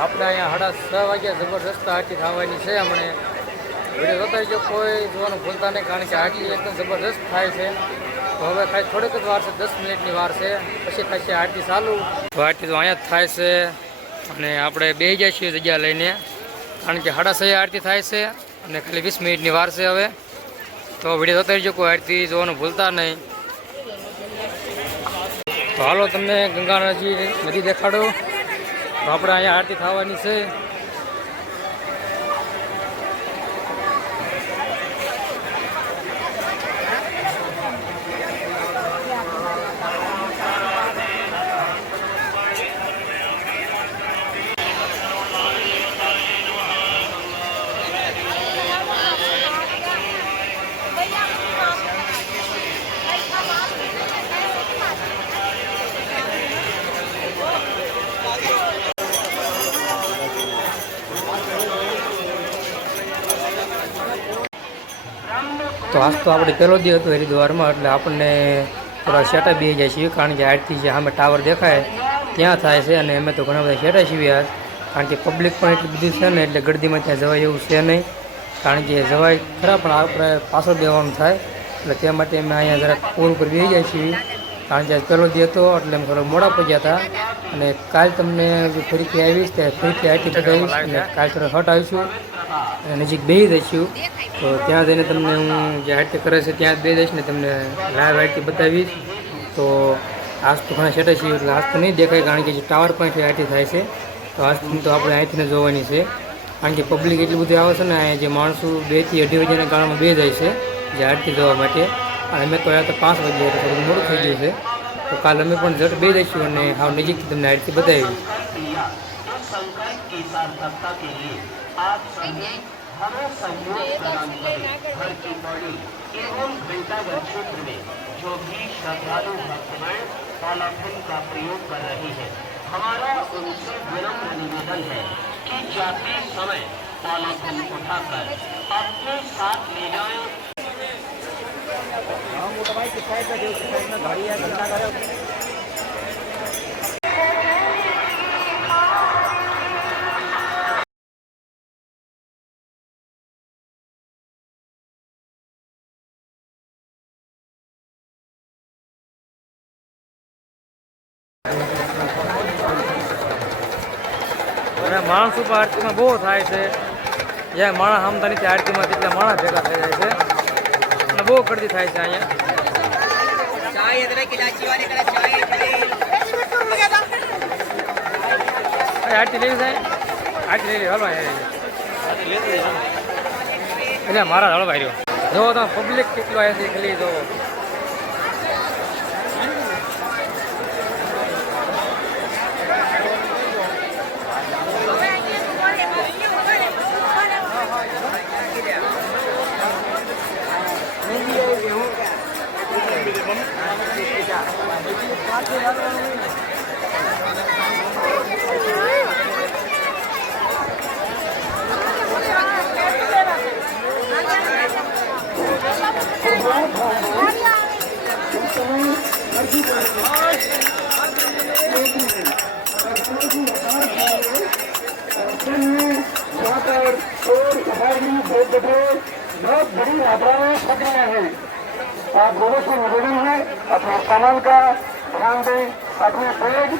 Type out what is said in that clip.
આપણે અહીંયા 6:30 વાગ્યા જબરદસ્ત આરતી થવાની છે. હમણે વિડીયો જોતા જો કોઈ જોવાનું ભૂલતા નહીં, કારણ કે આરતી એકદમ જબરદસ્ત થાય છે. તો હવે ખાલી થોડીક જ વાર છે, 10 મિનિટની વાર છે, પછી થાય છે આરતી ચાલુ. તો આરતી તો અહીંયા જ થાય છે અને આપણે બેસી જાય છીએ જગ્યા લઈને, કારણ કે 6:30 આરતી થાય છે અને ખાલી 20 મિનિટની વાર છે હવે. તો વિડીયો જોતા રહેજો, કોઈ આરતી જોવાનું ભૂલતા નહીં. તો હાલો તમને ગંગા નદી દેખાડો. તો આપણે અહીંયા આરતી થવાની છે. તો આજ તો આપણે પહેલો દી હતો હરિદ્વારમાં, એટલે આપણને થોડા શેટા બેસી જાય છીએ, કારણ કે આરતી જે સામે ટાવર દેખાય ત્યાં થાય છે. અને અમે તો ઘણા બધા શેટા છીએ, કારણ કે પબ્લિક પણ એટલી બધી છે ને, એટલે ગળદીમાં ત્યાં જવાય એવું છે નહીં. કારણ કે જવાય ખરા પણ આપણે પાછળ બેસવાનું થાય, એટલે તે માટે અમે અહીંયા જરાક પોલ ઉપર બેસી જાય છીએ. કારણ કે આજ પહેલો દી હતો એટલે અમે થોડા મોડા પહોંચ્યા હતા. અને કાલ તમને ફરીથી આવીશ ત્યારે ફરીથી આરતી બતાવીશ, અને કાલ થોડા હટ આવીશું અને નજીક બેસી દઈશું. તો ત્યાં જઈને તમને હું જે આરતી કરે છે ત્યાં જ બે દઈશ ને તમને લાઈવ આરતી બતાવીશ. તો આજ તો ઘણા સેટા છીએ, એટલે આજ તો નહીં દેખાય, કારણ કે જે ટાવર પરથી આરતી થાય છે. તો આજથી તો આપણે અહીંથી જોવાની છે, કારણ કે પબ્લિક એટલું બધું આવે છે ને. અહીંયા જે માણસો 2 થી 2:30 વાગ્યાના ગાળામાં બે જાય છે જે આરતી જોવા માટે. અને અમે તો આવ્યા તો 5 વાગ્યા, એટલે થોડું મોડું થઈ ગયું છે. તો કાલે અમે પણ ઝટ બે દઈશું અને હાવ નજીકથી તમને આરતી બતાવી. हमें सहयोग प्रदान करें। घर की पौड़ी एवं घंटाघर क्षेत्र में जो भी श्रद्धालु भक्तगण पॉलीथिन का प्रयोग कर रहे हैं, हमारा उनसे विनम्र निवेदन है कि जाते समय पॉलीथिन उठाकर अपने साथ ले जाएं। અને માણસ ઉપર આરતીમાં બહુ થાય છે. જ્યાં માણસ આમતા નથી આરતીમાં, તેટલા માણસ ભેગા થઈ જાય છે અને બહુ ગળદી થાય છે અહીંયા. આરતી લેવી જાય, આરતી લેવી હલવા એટલે મારા હળવા રહ્યો. જો તમે પબ્લિક કેટલું આવે છે ખાલી જો. बहुत बड़ी मात्रा में सक्रिय है। आप लोगों से निवेदन है अपने सामान का ध्यान दें, अपने बैग